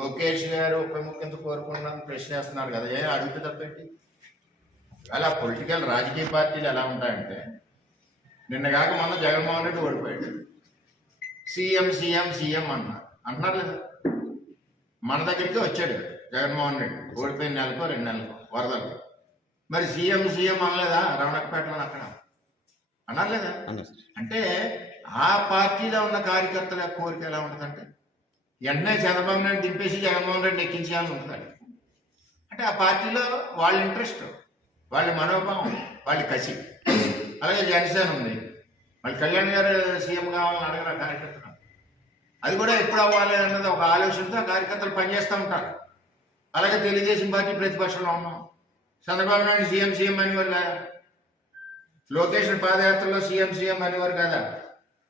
లోకేష్ గారు ఉప ముఖ్యమంత్రి కోరుకున్నాను ప్రశ్న వేస్తున్నారు కదా. ఏం అడిగితే తప్పేంటి అలా పొలిటికల్ రాజకీయ పార్టీలు ఎలా ఉంటాయంటే నిన్న కాక మొన్న జగన్మోహన్ రెడ్డి ఓడిపోయాడు. సీఎం సీఎం సీఎం అన్నారు. అంటున్నారు లేదా మన దగ్గరికి వచ్చాడు జగన్మోహన్ రెడ్డి. ఓడిపోయిన నెలకో రెండు నెలకో వరదలకు. మరి సీఎం సీఎం అనలేదా? రమణకపేటలో అక్కడ. అన్నారు లేదా అంటే ఆ పార్టీలో ఉన్న కార్యకర్తల కోరిక ఎలా ఉంటుందంటే వెంటనే చంద్రబాబు నాయుడు దింపేసి జగన్మోహన్ రెడ్డి ఎక్కించాలని ఉంటుంది అంటే ఆ పార్టీలో వాళ్ళ ఇంట్రెస్ట్ వాళ్ళ మనోభావం వాళ్ళ కసి. అలాగే జనసేన ఉంది. మళ్ళీ కళ్యాణ్ గారు సీఎం కావాలని అడగరా కార్యకర్తలు? అది కూడా ఎప్పుడు అవ్వాలి అన్నది ఒక ఆలోచనతో కార్యకర్తలు పనిచేస్తూ ఉంటారు. అలాగే తెలుగుదేశం పార్టీ ప్రతిపక్షంలో ఉన్నాం. చంద్రబాబు నాయుడు సీఎం సీఎం అనేవారు కదా. లోకేష్ పాదయాత్రలో సీఎం సీఎం అనేవారు కదా.